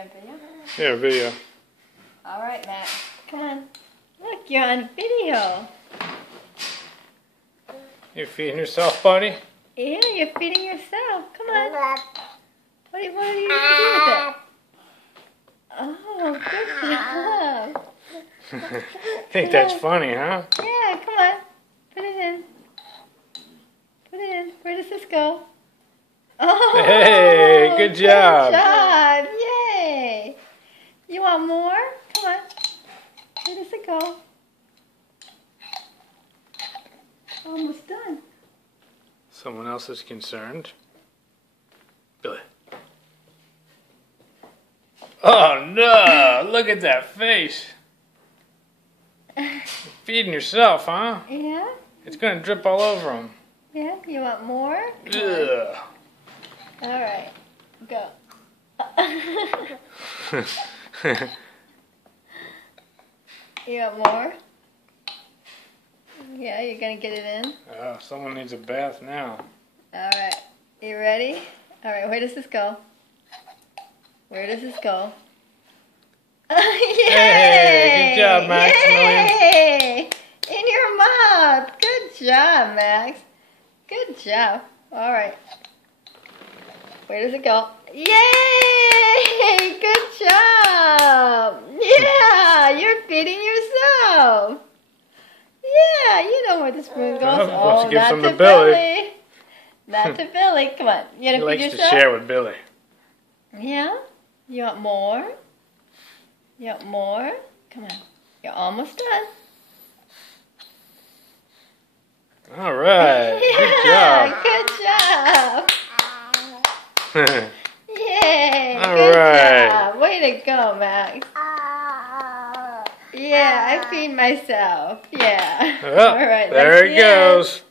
on video? Yeah, video. All right, Matt. Come on. Look, you're on video. You feeding yourself, buddy? Yeah, you're feeding yourself. Come on. What are you going to do with it? Oh, good job. Think that's funny, huh? Yeah, come on. Put it in. Put it in. Where does this go? Oh, Hey, good job. Good job. Yay. You want more? Come on. Where does it go? Almost done. Someone else is concerned. Billy. Oh no! Look at that face. Feeding yourself, huh? Yeah? It's gonna drip all over him. Yeah? You want more? Ugh. Alright. Go. You want more? Yeah, you're gonna get it in? Oh, someone needs a bath now. Alright. You ready? Alright, where does this go? Where does this go? Yay! Hey, good job, Maximilian. Yay! In your mouth! Good job, Max. Good job. Alright. Where does it go? Yay! Good job! Yeah! You're feeding yourself! Yeah, you know where the spoon goes. Oh, Oh, give not some to to Billy. Billy. Not to Billy. Come on. You He gonna feed likes to yourself? share with Billy. Yeah? You want more? You want more? Come on. You're almost done. All right. Yeah, good job. Good job. Yay. All Good right. job. Way to go, Max. Yeah, I feed myself. Yeah. Well, All right. there that's it the end. goes.